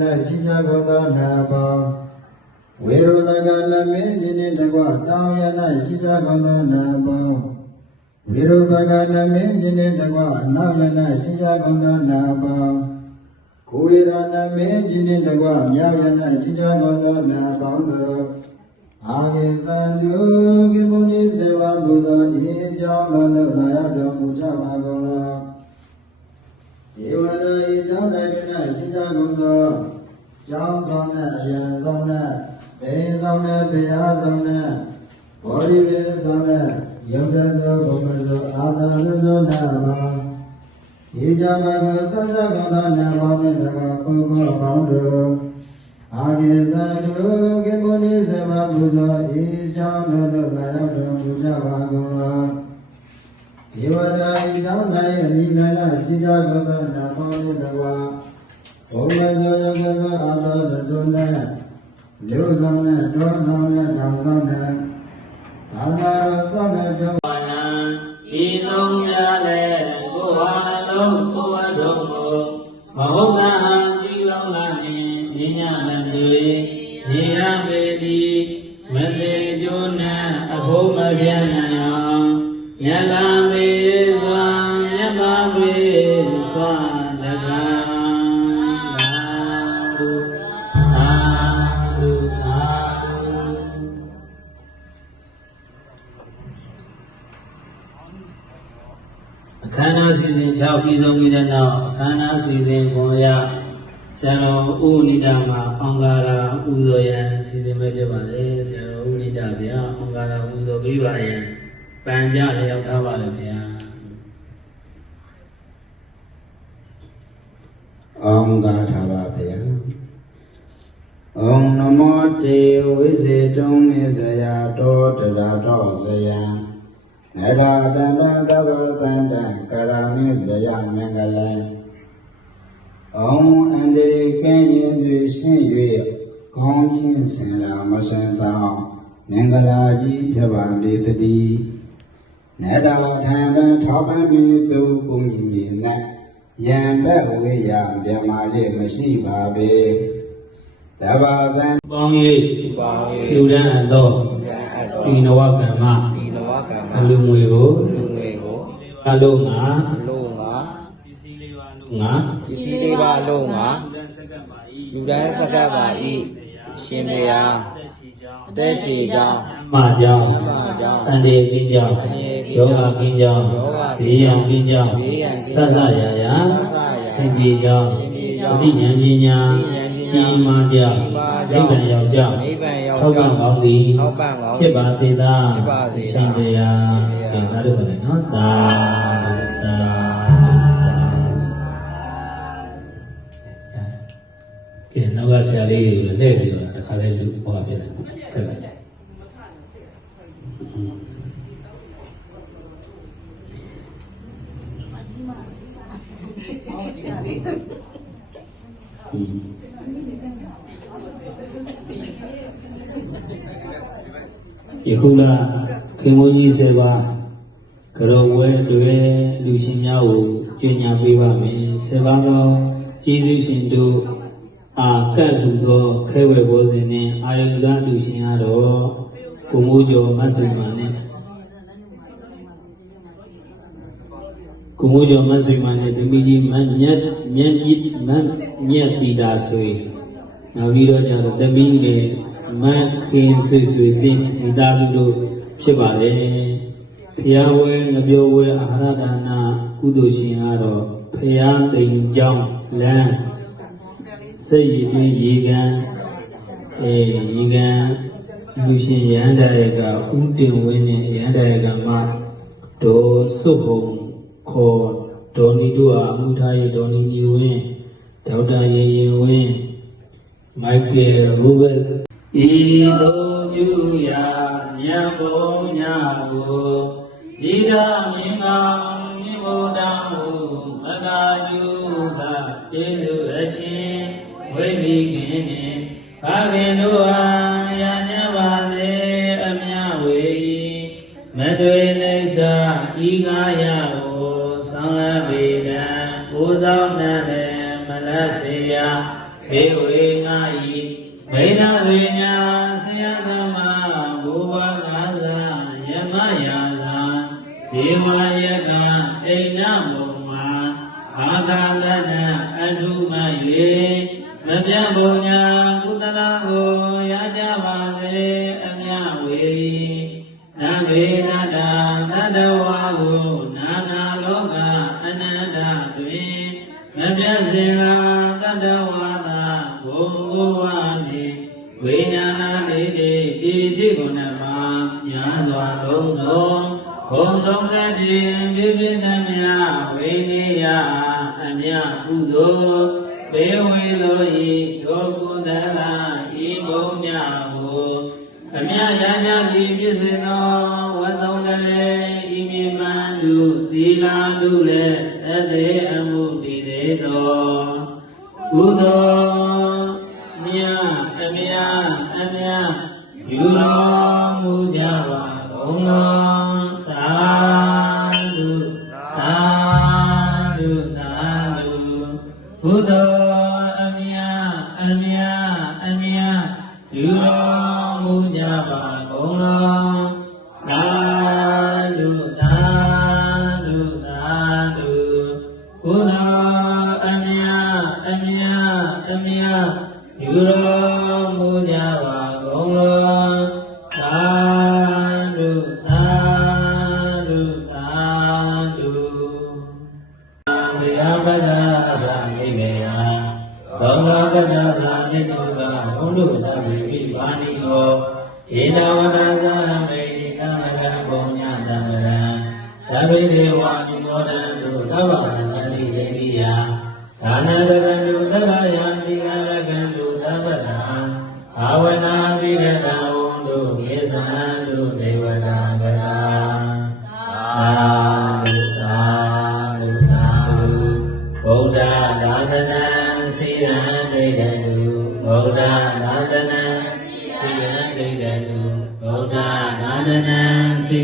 ၌ရှိကြကုန်သောနာပေါင်းဝေရုဏကနမင်းကြီးနှင့်တကွတောင်းရ၌ရှိကြကုန်သောနာပေါင်းဝေရုပကနမင်းကြီးနှင့်တကွအနောက်ရ၌ရှိကြကုန်သောနာပေါင်းကိုဝေရနမင်းကြီးနှင့်တကွမြောက်ရ၌ရှိကြကုန်သောနာပေါင်းတို့အာဂေသံယုကိမုန်ကြီးစေဝဘုရားဤကြောင့်လုံးလုံးလာရောက်တော်မူကြပါကုန်လောဧဝရဤသောတိုင်း၌ရှိကြကုန်သော ကျောင်းဆောင်နဲ့အရန်ဆောင်နဲ့ဒိန်ဆောင်နဲ့ဘုရားဆောင်နဲ့ဘောဓိပင်ဆောင်နဲ့ယုတ်တသောဘုမသောအာသာရသောနာမဤကြပါကဆက်ကြကုန်သောနာမောင်းနဲ့တကားပုဂ္ဂိုလ်ပေါင်းတို့အာဂေသတုကေမုန်ဤစေမဘုသောဤကြောင့်တို့လာရောက်တော်မူကြပါကုန်လောဒေဝတာဤသောနိုင်အနိနာနာရှိကြသောသောနာမောင်းတကွာ ဘုံမကျော်ယောဂသောအာသောသဇုံနဲ့မြို့ဆောင်နဲ့တောဆောင်နဲ့တောင်ဆောင်နဲ့ဘာသာတော်ဆောင်နဲ့ကျောင်းပါဏံဤလုံးကြလဲကိုဟာလုံးကိုအထုံးကိုမဟုတ်ကဟံကြည်လောင်းလာနှင့်ဉာဏ်မတွေနေရပေသည်မသေးကျိုးနံအဖို့မပြတ်နိုင်အောင်ညလာမေစွာမြတ်ပါပေစွာ အခမ်းအနားစီစဉ်6ပြီးဆုံးပြီးတဲ့နောက်အခမ်းအနားစီစဉ်ခွန်ရဆရာတော်ဦးနိဒာမှာအောင်္ဂါရာဥသောယံစီစဉ်မဲ့ဖြစ်ပါတယ်ဆရာတော်ဦးနိဒာဗျာအောင်္ဂါရာဥသောပြီးပါယံပန်ကြလျောက်ထားပါလေဗျာအောင်သာထာပါဗျာဩနမောတေဝိဇေတုံမေဇယာတောတရာတောဇယံ နဂာတံဗံသဗ္ဗတန္တံကရမေဇယမင်္ဂလံဩအန္တရိကံရင်စွေရှင်း၍ကောင်းချင်းစင်လာမဆန်သော မင်္ဂလာကြီးဖြစ်ပါလေတည်းနတ္တာထံဗံထောပံမိသူကုညိမြေ၌ယံဘက်ဝေယဗြဟ္မာလေးမရှိပါပေတဘာသံပေါင်း၍ပါဝေလူဒန်းအပ်သောအတော်ဒီနဝကမ္မဒီနဝ ကမ္မအလူငွေကိုလူငွေကိုအလုံးငါအလုံးငါပစ္စည်းလေးပါလုံးငါပစ္စည်းလေးပါအလုံးငါလူဒန်းစက္ကပ်ပါ၏လူတိုင်းစကပ်ပါဤရှင်မယားအသက်ရှိကြောင်းအသက်ရှိကြောင်းအမှကြောင်းအမှကြောင်းအန္တေကင်းကြောင်းအန္တရာယ်ကင်းယောကြောင်းဂကင်းကြောင်းယောဂကင်းဘေးရန်ကင်းကြောင်းဘေးရန်ကင်းဆကြောင်းဆရာရာဆဆရာစင်ပြေကြောင်းစင်ပြေကြောအင်းသိဉာဏ်ပညာအသိဉာဏ်ပညာကြီးမားကြောင်းကြီးမားကြောနိဗ္ဗာန်င်းရောက်ကြောင်းနိဗ္ဗာန်ရောက် ထောက်ပံ့ကြောင်းကောင်းသည်ထောက်ပံ့ကောင်းသည်ဖြစ်ပါစေသာဖြစ်ပါစေသာရှင်တရားရှင်တရားကဲဒါတို့ပါလေနော်သာသာကဲနောက်ကဆရာလေးတွေကိုလှည့်ပြီးတော့တစ်ခါလေးလူဟောပြလိုက်ခက်လိုက် ယခုလာခင်မုန်းကြီးစေပါကရောဝဲတွေလူရှင်များကိုကျင့်ညာပေးပါမယ်စေပါသောကျေးဇူးရှင်တို့အာကတ်လူသောခဲဝဲဘောဇင်နှင့်အာယုဇလူရှင်ရတော့ကိုမိုးကျော်မတ်ဆုမာနဲ့ကိုမိုးကျော်မတ်ဆုမာနဲ့တမီကြီးမတ်မြတ်မြတ်မြတ်မတ်မြတ်တီတာဆွေနောက်ပြီးတော့ကျတော့တမီငယ် မတ်ခင်ဆွေဆွေတင်မိသားစုတို့ဖြစ်ပါလေဖျားဝဲငပြောဝဲအာဟာရဒါနာကုသိုလ်ရှင်ကတော့ဖျားသိမ်ကြောင်းလမ်းစိတ်ရည်တွင်းရေကန်အဲရေကန်လူရှင်ရဟန္တာရကဥတင်ဝင်းနဲ့ရဟန္တာရကမဒေါ်စုတ်ဟုံခေါ်ဒေါ်နီတို့အားအမှုထားရဒေါ်နီညီဝင်းဒေါက်တာရေရင်ဝင်းမိုက်ကယ်ရိုဘတ် ဤသို့ပြုရာမြတ်ဘုံညာကိုဒီဓမင်္ဂနိဗ္ဗာန်ဟုမဂါယုကကျေလူအရှင်ဝိမိခင်နှင့်ဘာခင်တို့အားရညပါစေအမြဝေမသွေလိစ္စာဤကာယကိုသံဃာဗေဒံပူဇောင်းနှင့်မလတ်စေယဘေဝေငါ ဤမိဏဆွေညာဆရာသမာဘူဝငါသာယမယာသာဒေဝယကအိဏမုံမာအာသာတနအထုမ၍မပြတ်ဘုံညာကုသလကိုရကြပါစေအမြဝေသံဝေနတသတ္တဝါကိုနာနာလောကအနန္တတွင်မပြတ်စေလာသတ္တဝါသာဘုံဘ ဝနေဝိညာဏတိတိပိစိကုဏမှာညာစွာလုံးစုံဘုံသုံးသခြင်းပြည့်ပြည့်သမျှဝိနည်းယအမြကုသိုလ်ဘေဝေလိုဤဒုက္ကုသလာဤဘုံညာကိုအမြရကြသည်ပြည့်စုံသောဝတ်သုံးတည်းဤမြေမှန်သူသီလာလူလည်းအသေးအမှုတည်သေးသောကုသိုလ်မြတ်အမြ အမြယူတော်မူကြပါကုန်လောသာဓုသာဓုသာဓုဘုဒ္ဓ ဧတဝဒသမေတိကမကံပုံညတမရံသဗ္ဗေဒေဝတိနောတံသူသဗ္ဗသန္တိတေတိယဒါနတရံတုသဗ္ဗယံတိကရကံတုသဗ္ဗတံဘာဝနာပိရတံဝံတုကေသံတုဒေဝ နာစိ